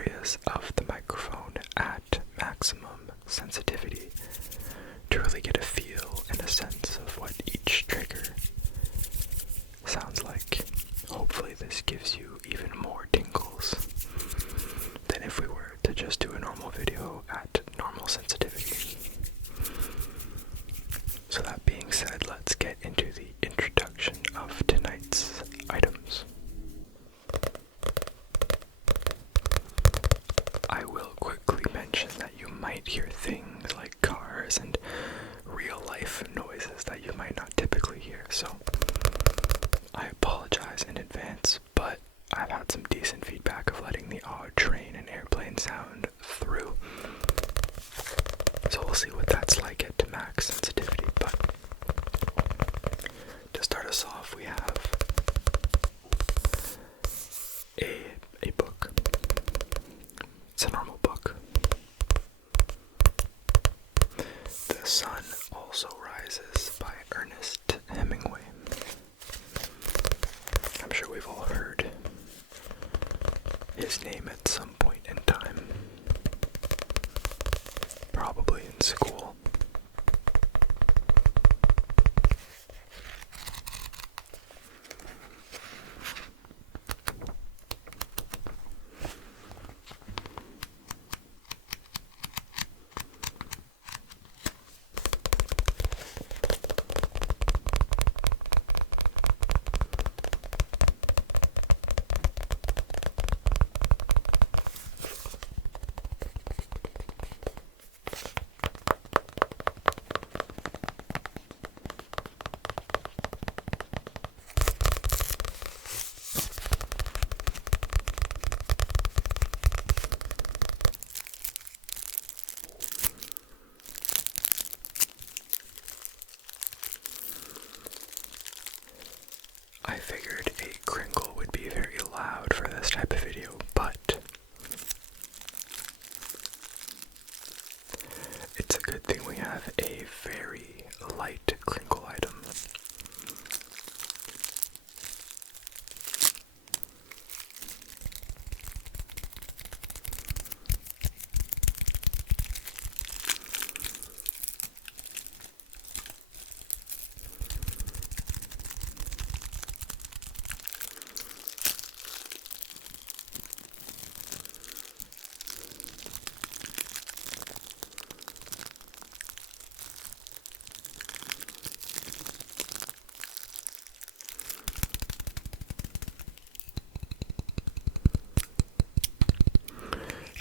areas of the microphone at maximum sensitivity to really get a feel and a sense of what each trigger sounds like. Hopefully this gives you even more tingles than if we were to just do a normal video at normal sensitivity. So that being said, let's get into the introduction of tonight's items. I will quickly mention that you might hear things like cars and real life noises that you might not typically hear, so I apologize in advance, but I've had some decent feedback of letting the odd train and airplane sound through. So we'll see what that's like at max sensitivity, but to start us off, we have a book. It's a normal book. The Sun Also Rises by Ernest Hemingway. I'm sure we've all heard his name at some point in time. Probably in school. I figured a crinkle would be very loud for this type of video, but it's a good thing we have a very light crinkle item.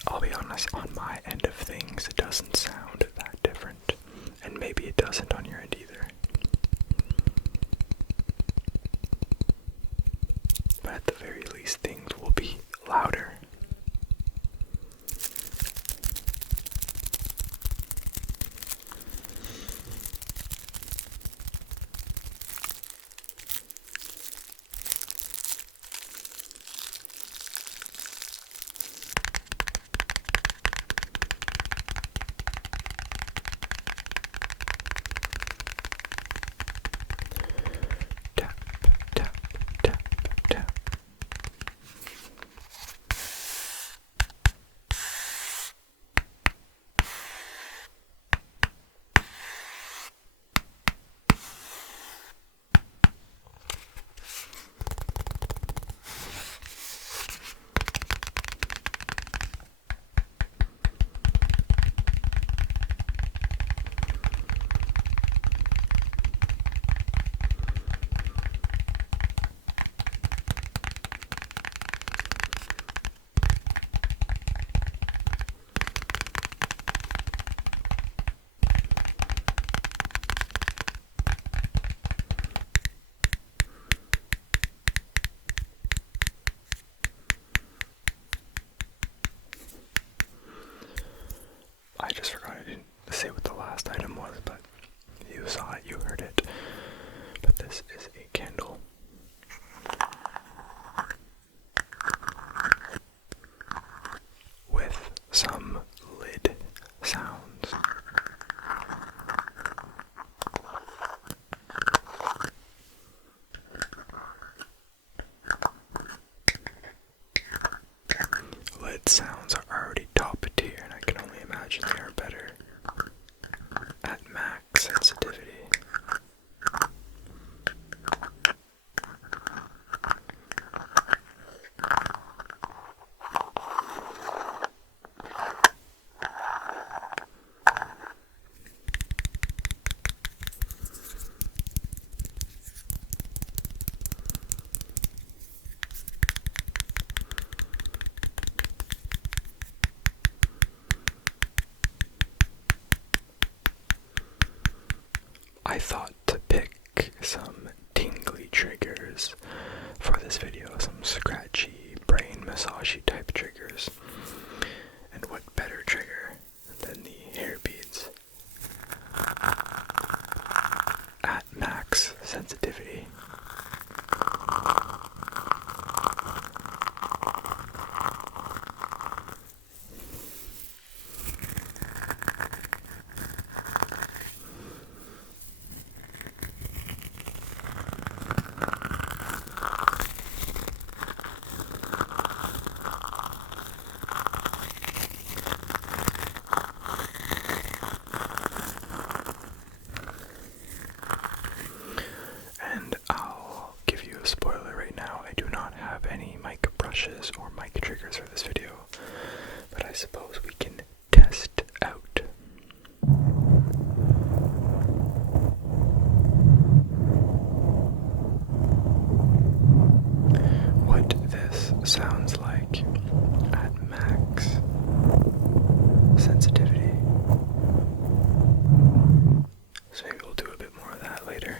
I'll be honest, on my end of things, it doesn't sound that different, and maybe it doesn't on your end either. But at the very least, things will be louder. Tap, tap, tap, tap. I just forgot I didn't say what the last item was, but you saw it, you heard it. But this is a candle. With some lid sounds. Lid liquid sounds are already top tier, and I can only imagine they are better at max sensitivity. I thought to pick some tingly triggers for this video, some scratchy, brain massagey type triggers. And what better trigger than the hair beads at max sensitivity? And I'll give you a spoiler right now, I do not have any mic brushes or mic triggers for this video, but I suppose we can test out. What this sounds like at max sensitivity. So maybe we'll do a bit more of that later.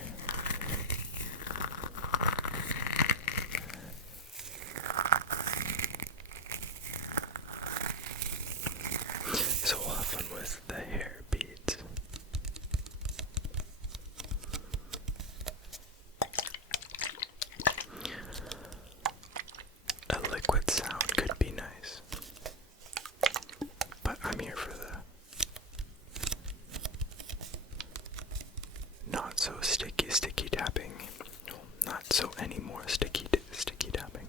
So we'll have fun with the hair beads. A liquid sound could be nice, but I'm here for the not so sticky tapping. Well, not so any more sticky tapping.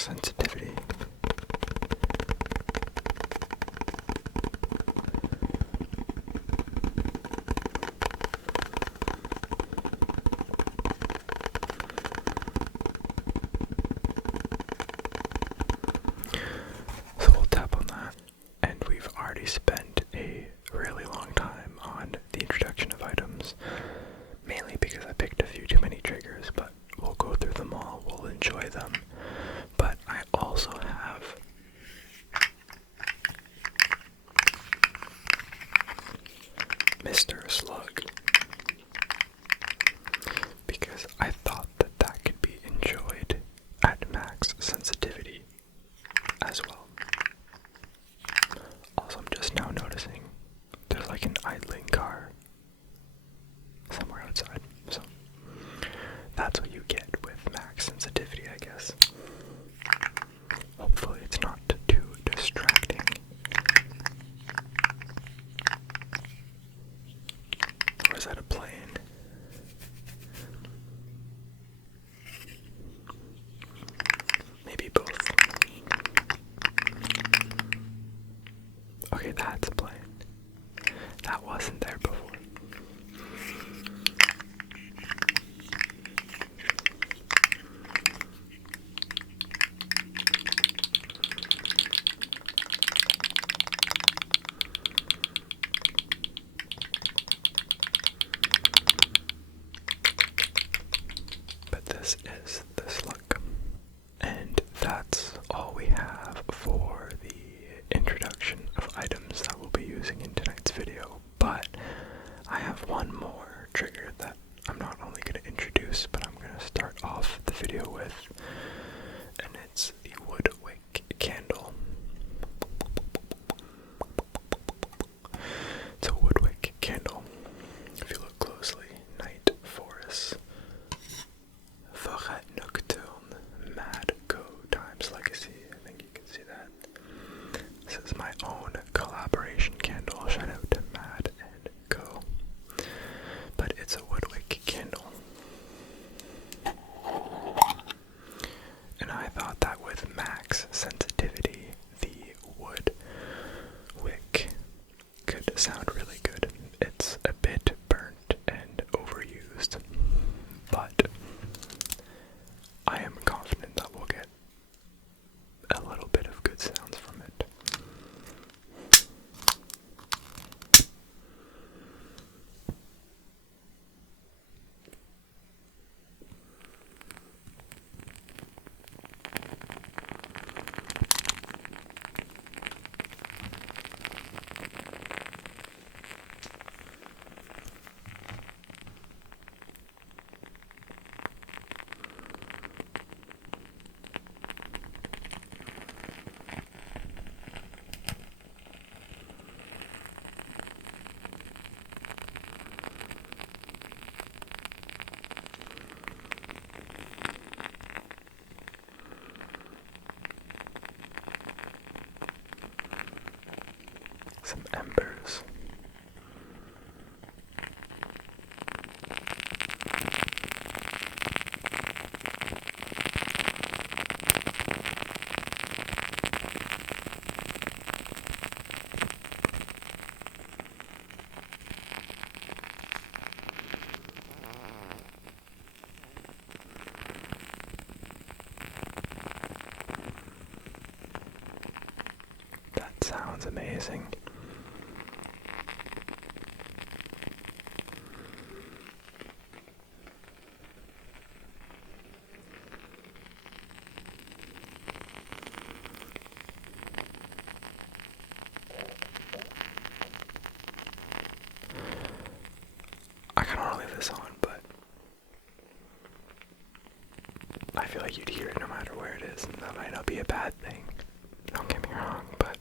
max sensitivity. So we'll tap on that, and we've already spent a really long time on the introduction of items, mainly because I picked a few too many triggers, but we'll go through them all, we'll enjoy them. But I also have Mr. Slug, because I thought that that could be enjoyed at max sensitivity as well. Also, I'm just now noticing there's like an idling car somewhere outside, so that's what you get with max sensitivity, I guess. Hopefully it's not too distracting. Or is that a plane? Maybe both. Okay, that's a plane. That wasn't there before. But this is the slug. And that's all we have for the introduction of items that we'll be using in tonight's video. But I have one more trigger that I'm not only going to introduce, but I'm going to start off the video with, and it's the wood wick candle. It's a wood wick candle. If you look closely, night forest, forêt nocturne, mad go times legacy. I think you can see that. This is my own collaboration candle. Shout out to Mad and Co. But it's a wood wick candle. And I thought that with max sensitivity, the wood wick could sound really good. It's a bit burnt and overused, but I am confident that we'll get a little bit of good sounds from it. Some embers. That sounds amazing. I kind of want to leave this on, but I feel like you'd hear it no matter where it is, and that might not be a bad thing. Don't get me wrong, but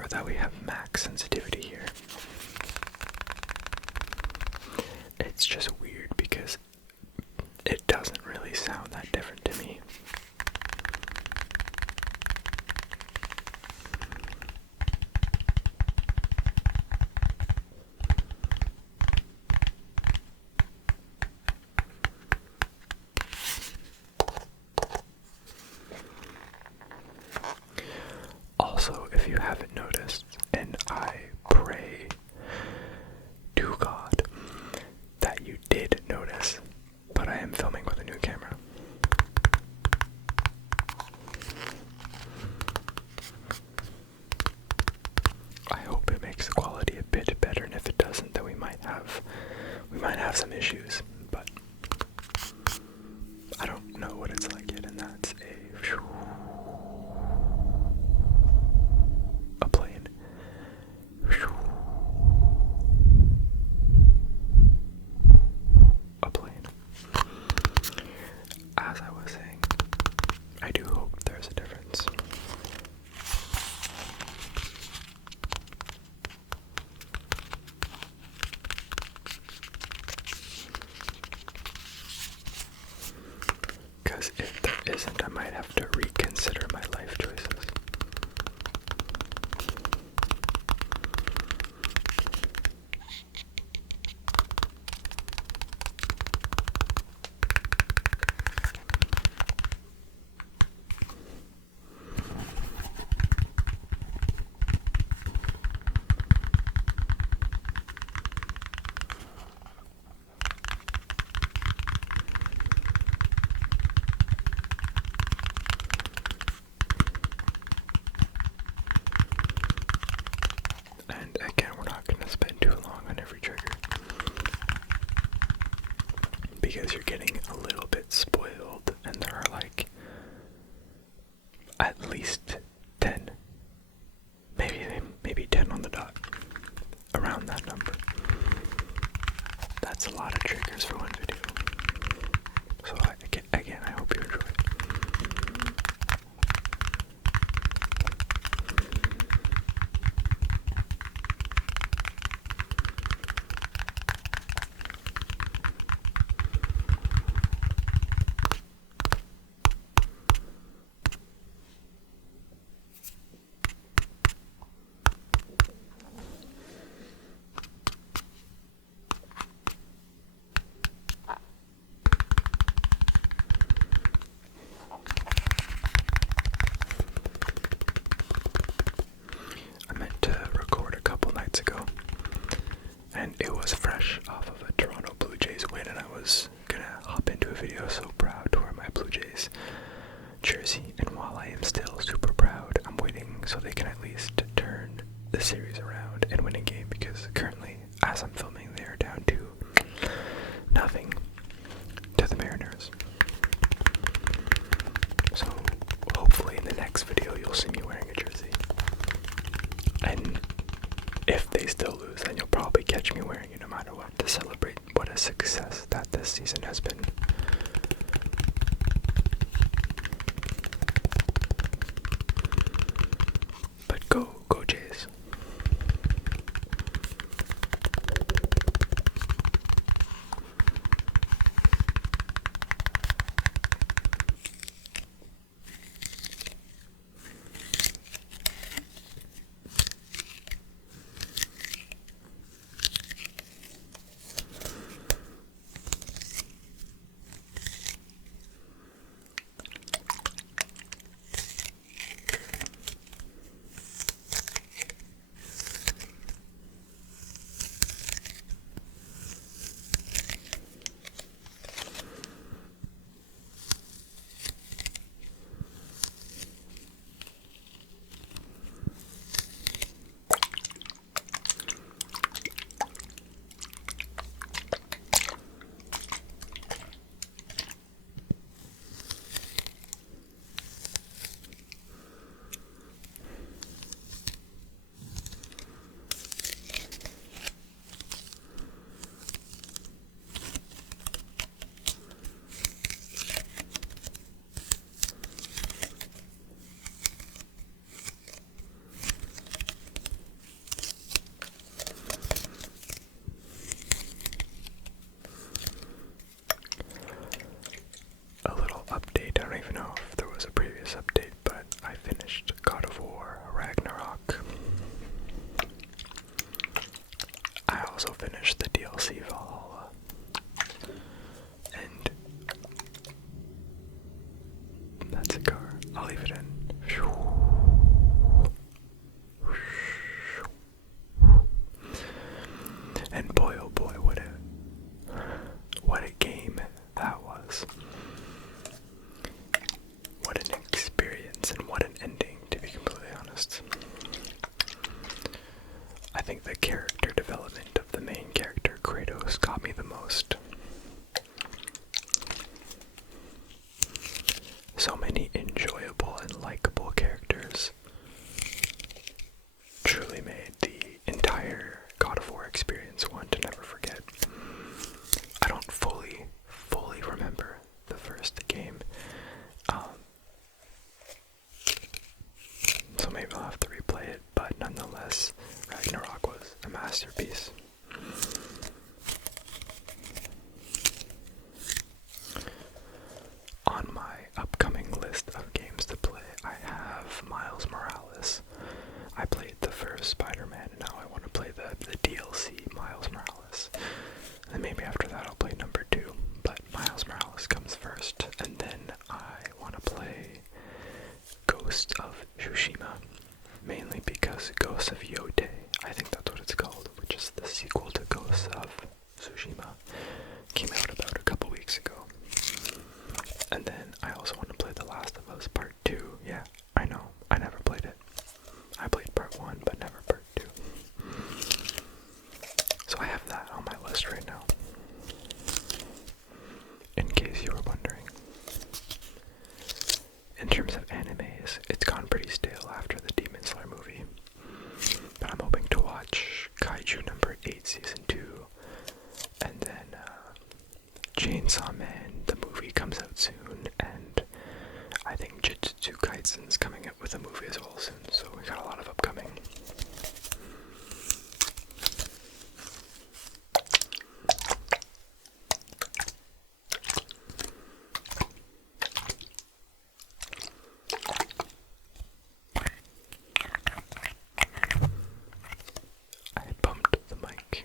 remember that we have max sensitivity here. It's just weird because it doesn't really sound that different to me. Also, if you haven't noticed, and I pray to God that you did notice, but I am filming with a new camera. I hope it makes the quality a bit better, and if it doesn't, then we might have some issues, but I don't know what it's like yet, and that's a plane. A plane. As I was saying, I do hope there's a difference. Because if there isn't, I might have to reconsider my life choices. And again, we're not going to spend too long on every trigger, because you're getting a little bit spoiled, and there are like at least 10, maybe 10 on the dot, around that number. That's a lot of triggers for one video. So again, I hope you enjoy it. I meant to record a couple nights ago, and it was fresh off of a Toronto Blue Jays win, and I was gonna hop into a video so proud to wear my Blue Jays jersey, and while I am still super proud, I'm waiting so they can at least turn the series around and win a game, because currently, as I'm filming, they are down to 0-0 to the Mariners. So hopefully in the next video you'll see me wearing a jersey. And if they still lose, then you'll probably catch me wearing it no matter what, to celebrate what a success that this season has been. But go Jays. I think the character development of the main character, Kratos, got me the most. So many enjoyable and likable characters truly made the entire God of War experience one to never forget. I don't fully remember the first game, so maybe I'll have to replay it, but nonetheless, Ragnarok was a masterpiece. On my upcoming list of games to play, I have Miles Morales. I played the first Spider-Man, and now I want to play the DLC Miles Morales. And maybe after that I'll play number 2, but Miles Morales comes first, and then I want to play Ghost of Tsushima, mainly because Ghost of Yote, I think that's what it's called, which is the sequel to Ghost of Tsushima, came out about a couple weeks ago. And then I also want to play The Last of Us Part 2. Yeah, I know, I never played it. I played Part 1, but never Part 2. So I have that on my list right now, in case you were wondering. In terms of animes, it's gone pretty stale after the Demon Slayer movie, but I'm hoping to watch Kaiju number 8 season 2, and then Chainsaw Man, the movie, comes out soon, and I think Jujutsu Kaisen's coming out with a movie as well soon, so we got a lot of upcoming. I bumped the mic.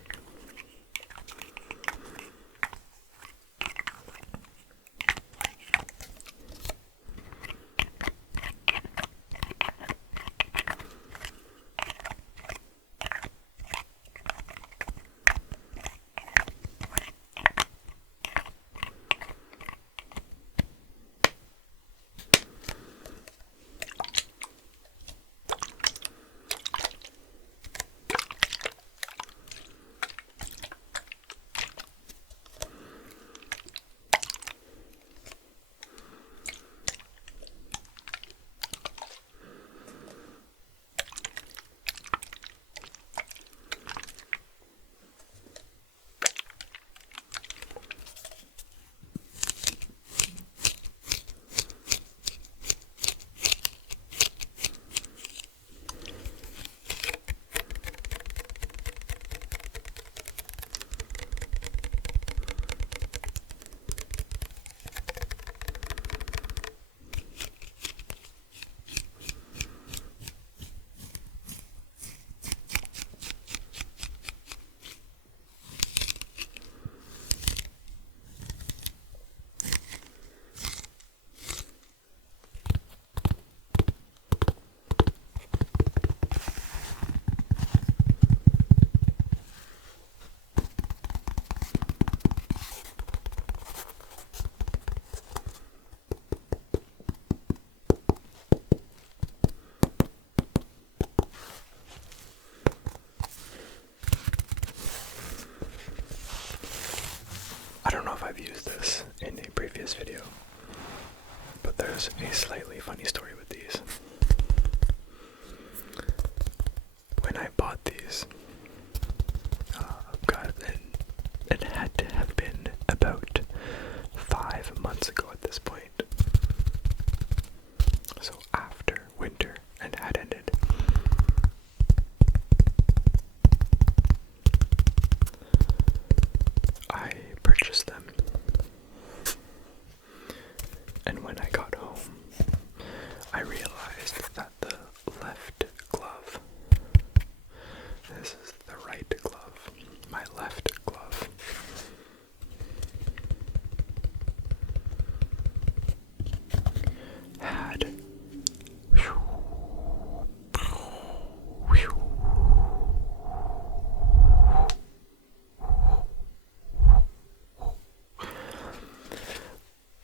I don't know if I've used this in a previous video, but there's a slightly funny story with these. When I bought these, God, it had to have been about 5 months ago at this point. So after winter and had ended. I purchased them, and when I got home, I realized that the left glove, this is the right glove, my left glove, had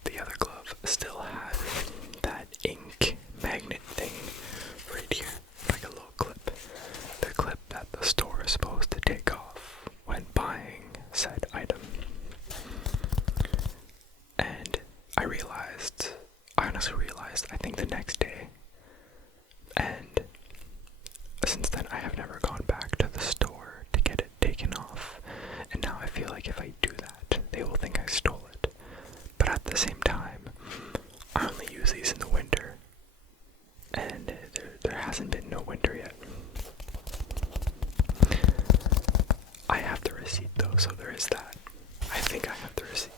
the other glove still receipt though, so there is that. I think I have the receipt.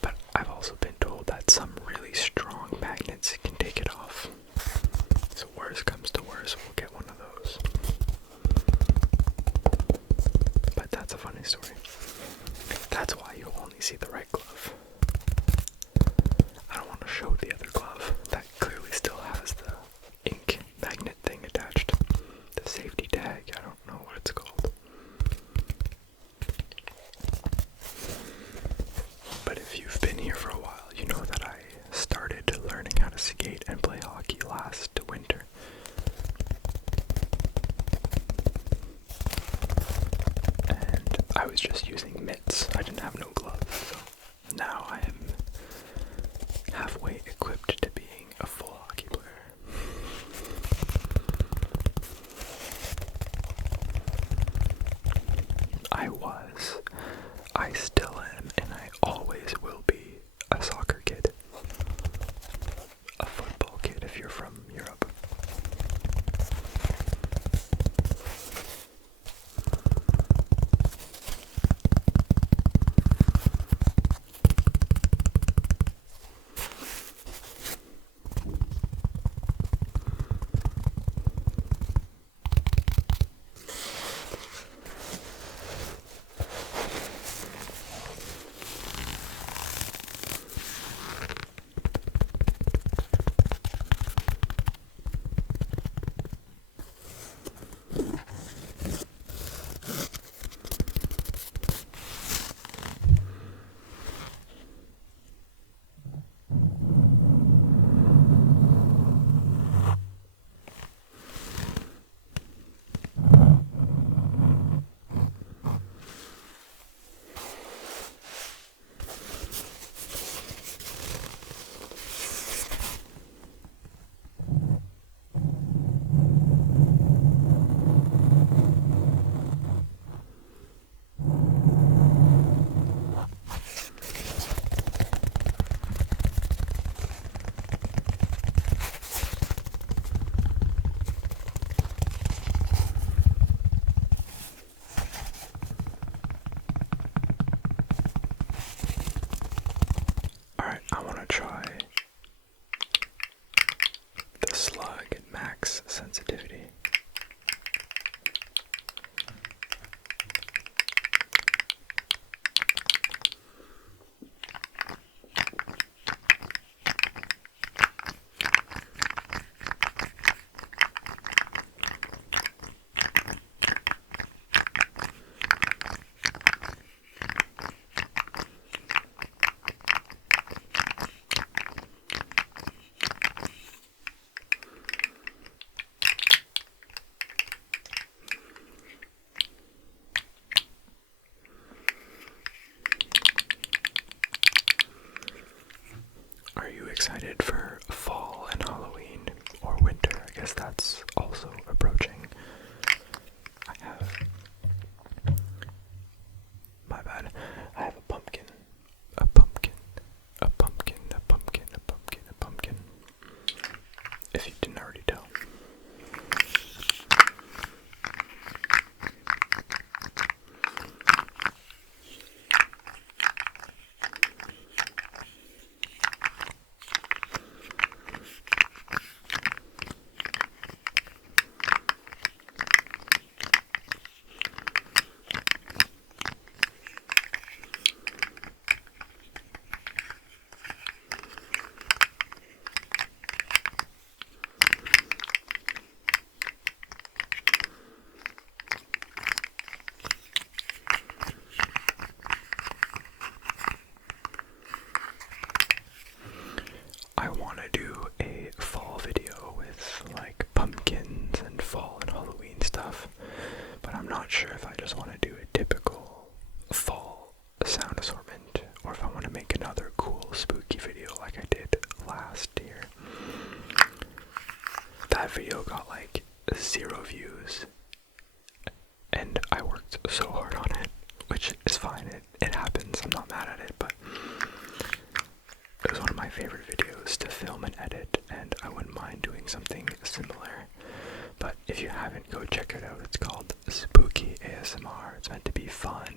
But I've also been told that some really strong magnets can take it off. So worst comes to worst, we'll get one of those. But that's a funny story. That's why you only see the right glove. I don't want to show the other glove. That clearly still has the ink magnet thing attached. The safety tag, I don't know what it's called. But if you've been here for a while, you know that I started learning how to skate and play hockey last winter. And I was just using mitts. I didn't have no gloves, so now I am halfway equipped to being a full hockey player. I still am, and I always will be a soccer kid. A football kid if you're from Europe. I want to try the slug at max sensitivity. Are you excited for fall and Halloween or winter? I guess that's also approaching. I have, my bad, I have a pumpkin, a pumpkin, a pumpkin, a pumpkin, a pumpkin, a pumpkin, if you didn't already tell. I want to do a fall video with like pumpkins and fall and Halloween stuff, but I'm not sure if I just want to do a typical fall sound assortment or if I want to make another cool spooky video like I did last year. That video got like 0 views and I worked so hard on it, which is fine, it happens, I'm not mad at it, but it was one of my favorite videos to film and edit, and I wouldn't mind doing something similar. But if you haven't, go check it out. It's called Spooky ASMR. It's meant to be fun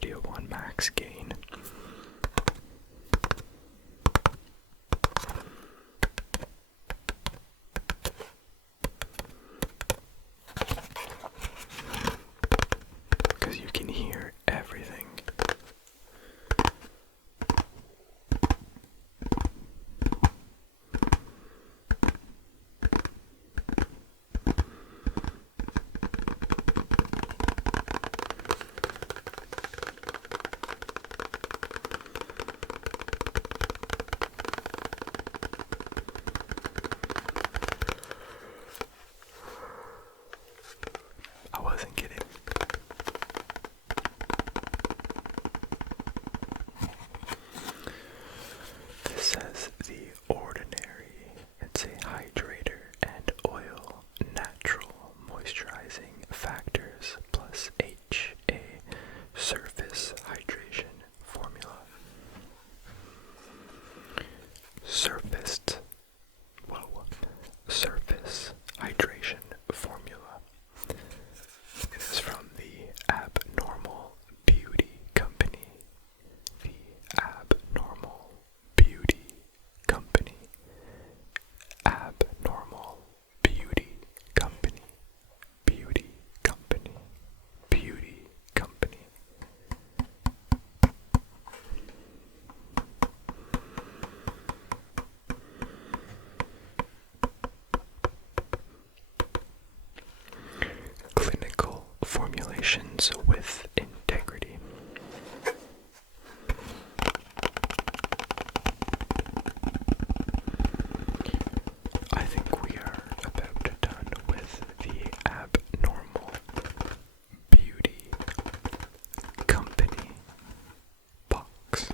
video on max gain. Because you can hear everything. I wasn't kidding. This says The Ordinary. It's a hydrator and oil, natural moisturizing factors plus HA surface hydration formula. Surface hydration formula. It is from the Abnormal Beauty Company. The Abnormal Beauty Company. Abnormal Beauty Company. Beauty Company. Beauty Company. Clinical formulations with integrity. I think we are about done with the Abnormal Beauty Company box.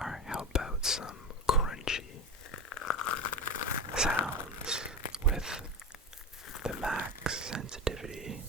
Alright, how about some crunchy sounds with the max sensitivity?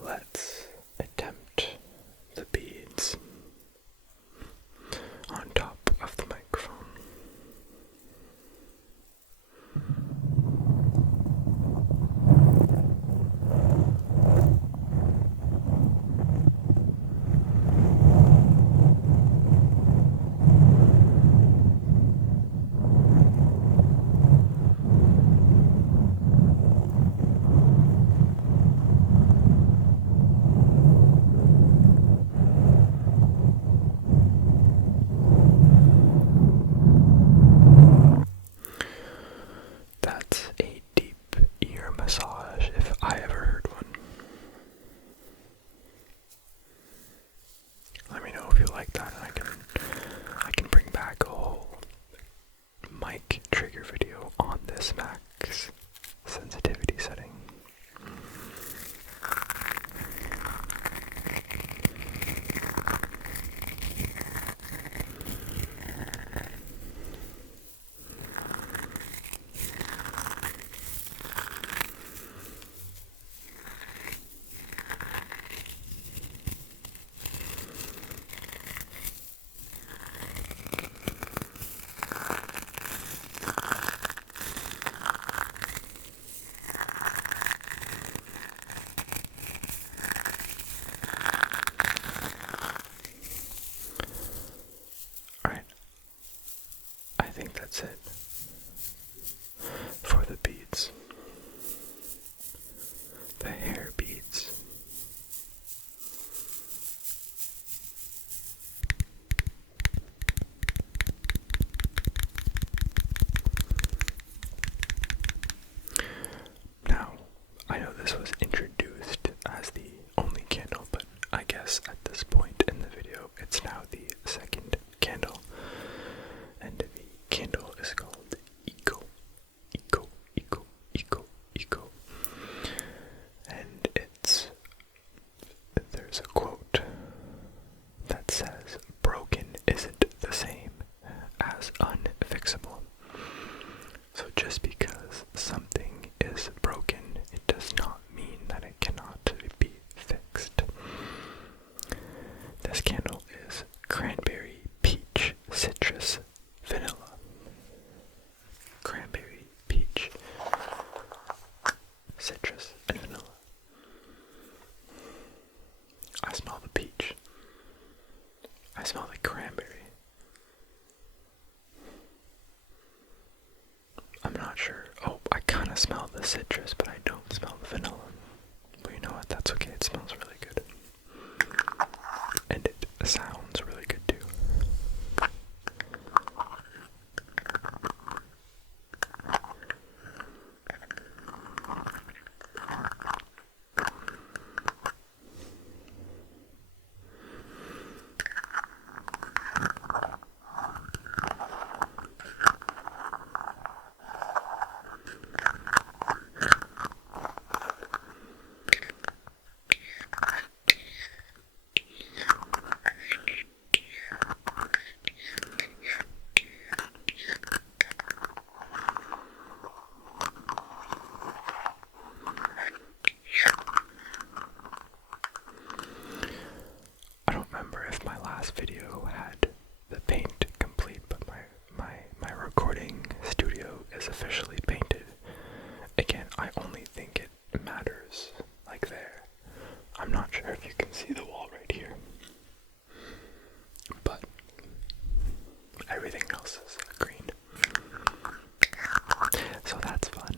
Let's attempt the beads on top of the microphone. That's a deep ear massage if I ever heard one. Let me know if you like that, and I can bring back a whole mic trigger video on this max sensitivity setting. that's it for the beads. The hair beads. Now, I know this was introduced as the only candle, but I guess at this point in the video, it's now the second candle. And the candle is called Eco. Eco, Eco, Eco, Eco. And there's a quote that says, broken isn't the same as unfixable. So just because something is broken, it does not mean that it cannot be fixed. This candle is cranberry, peach, citrus, vanilla. Cranberry, peach, citrus, and vanilla. I smell the peach. I smell the cranberry. I'm not sure. Oh, I kind of smell the citrus, but I don't smell the vanilla. But you know what? That's okay. It smells really good. And it sounds really good too. Video had the paint complete, but my recording studio is officially painted. Again, I only think it matters like there. I'm not sure if you can see the wall right here, but everything else is green. So that's fun.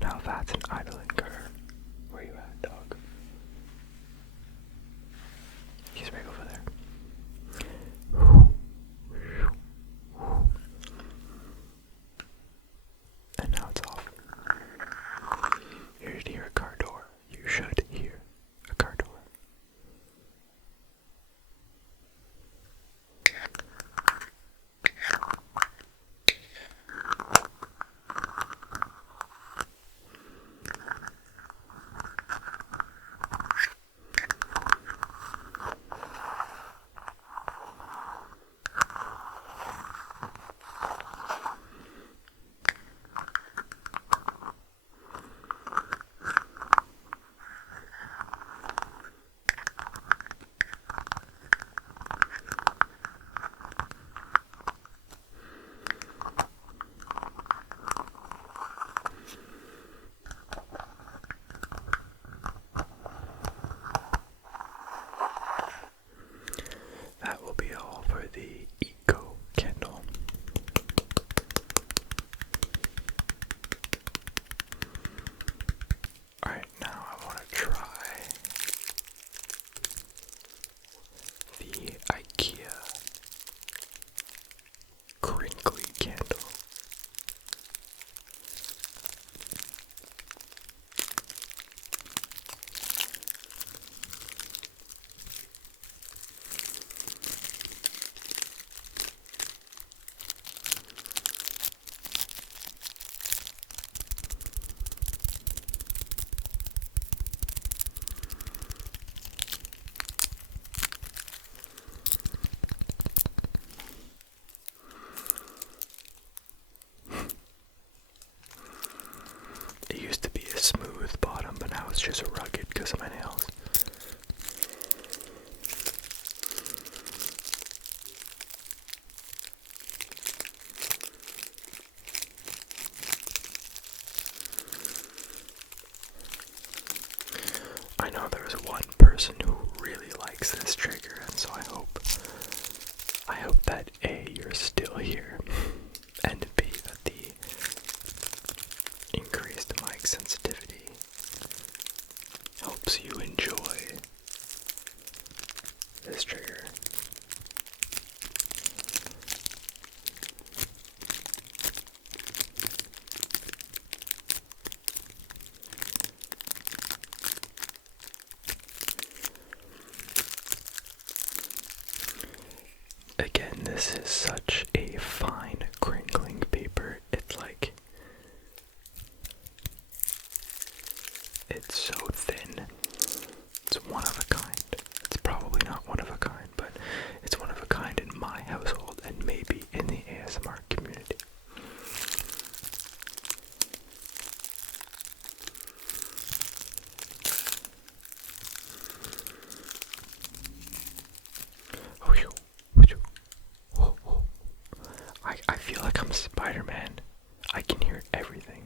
Now that's an idling car. Where you at, dog? He's right over there. And now it's off. You should hear a car door. You should hear a car door. it's just rugged because of my nails. I know there's one person who really likes this trigger, and so I hope that A, you're still here, and B, that the increased mic sensitivity helps you enjoy this trigger. Again, this is such a fine crinkling paper. It's so thin. It's one of a kind. It's probably not one of a kind, but it's one of a kind in my household and maybe in the ASMR community. I feel like I'm Spider-Man. I can hear everything.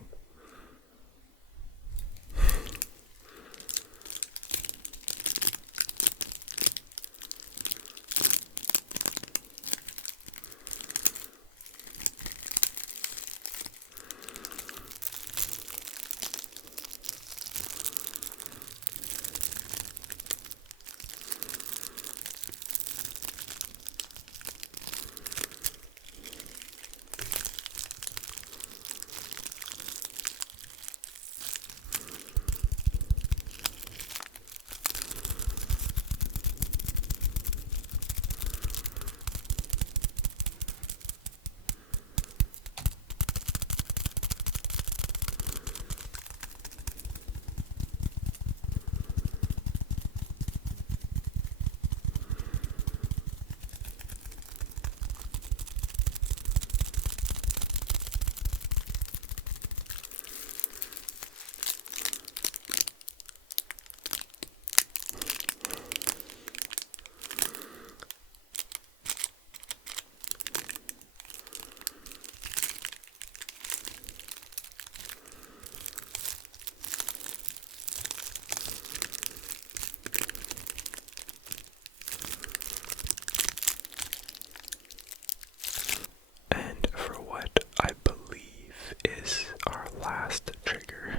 And for what I believe is our last trigger,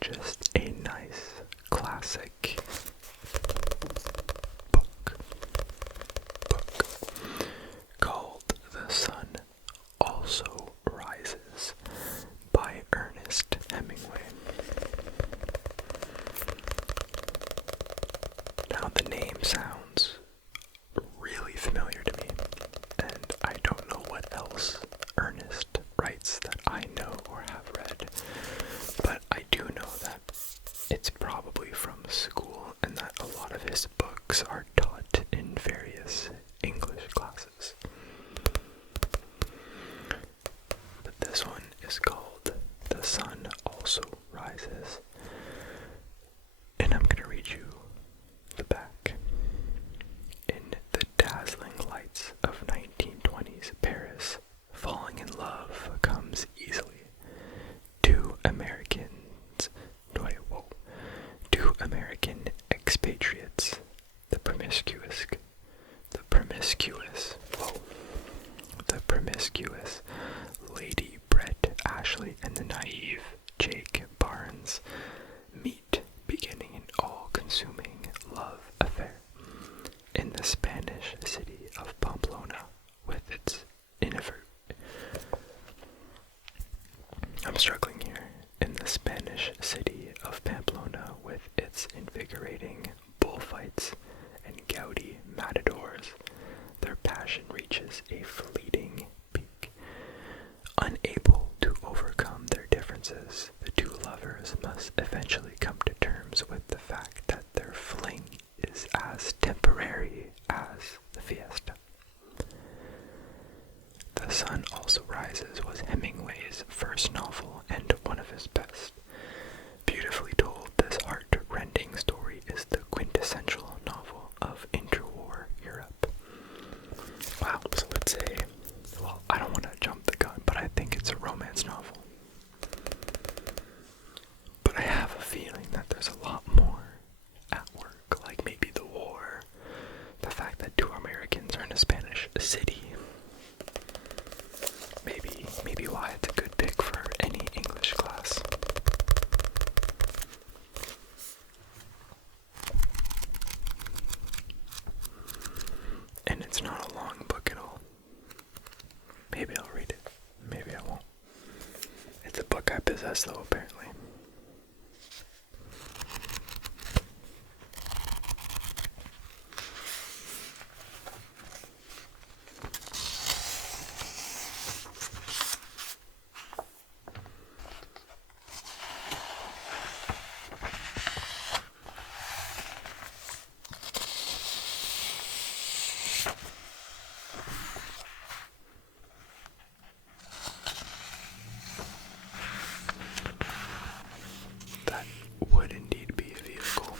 just a nice classic book called The Sun Also Rises by Ernest Hemingway. Now the name sounds really familiar to me, and I don't know what else Ernest writes that I know or have read, but I do know that it's probably from school and that a lot of his books are taught in various English classes. But this one is called The Sun Also Rises, and I'm going to read you the back. In the dazzling lights of 1920s Paris, falling in love comes easily. Two American expatriates, the promiscuous Lady Brett Ashley and the naive Jake Barnes, meet, beginning an all-consuming love affair in the Spanish city of Pamplona with its I'm struggling here. In the Spanish city of Pamplona with its invigorating bullfights and gaudy matadors, their passion reaches a fleeting peak. Unable to overcome their differences, the two lovers must eventually come to terms with the fact that their fling is as temporary as the fiesta. The Sun Also Also Rises was Hemingway's first novel and one of his best. Beautifully told, this heart-rending story is the quintessential novel of interwar Europe. Wow, so let's say, well, I don't want to jump the gun, but I think it's a romance novel. But I have a feeling that there's a lot more at work, like maybe the war, the fact that two Americans are in a Spanish city. Maybe why it's a good pick for any English class. And it's not a long book at all. Maybe I'll read it. Maybe I won't. It's a book I possess though, apparently. That would indeed be a vehicle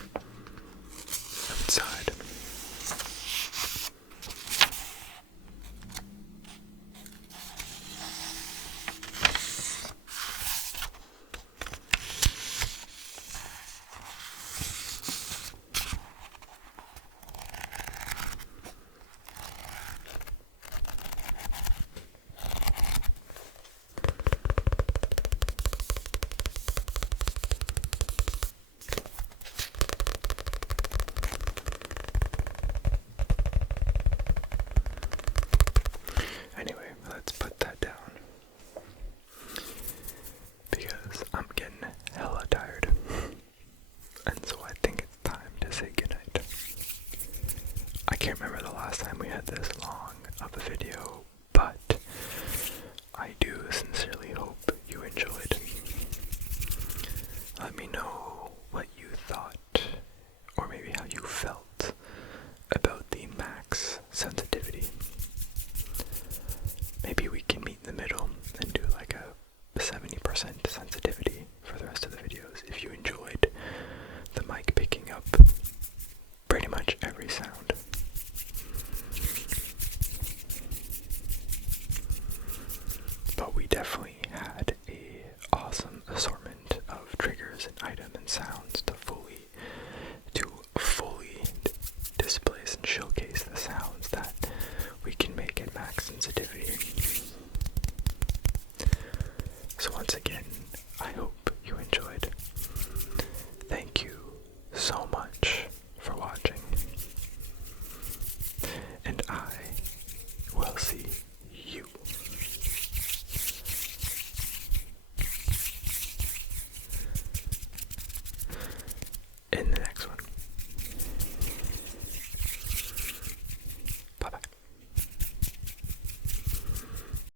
outside. Anyway, let's put that down, because I'm getting hella tired, and so I think it's time to say goodnight. I can't remember the last time we had this long of a video, but I do sincerely hope you enjoyed. Let me know what you thought, or maybe how you felt about the max sensitivity. Maybe we can meet in the middle and do like a 70% sensitivity for the rest of the videos if you enjoyed the mic picking up pretty much every sound. But we definitely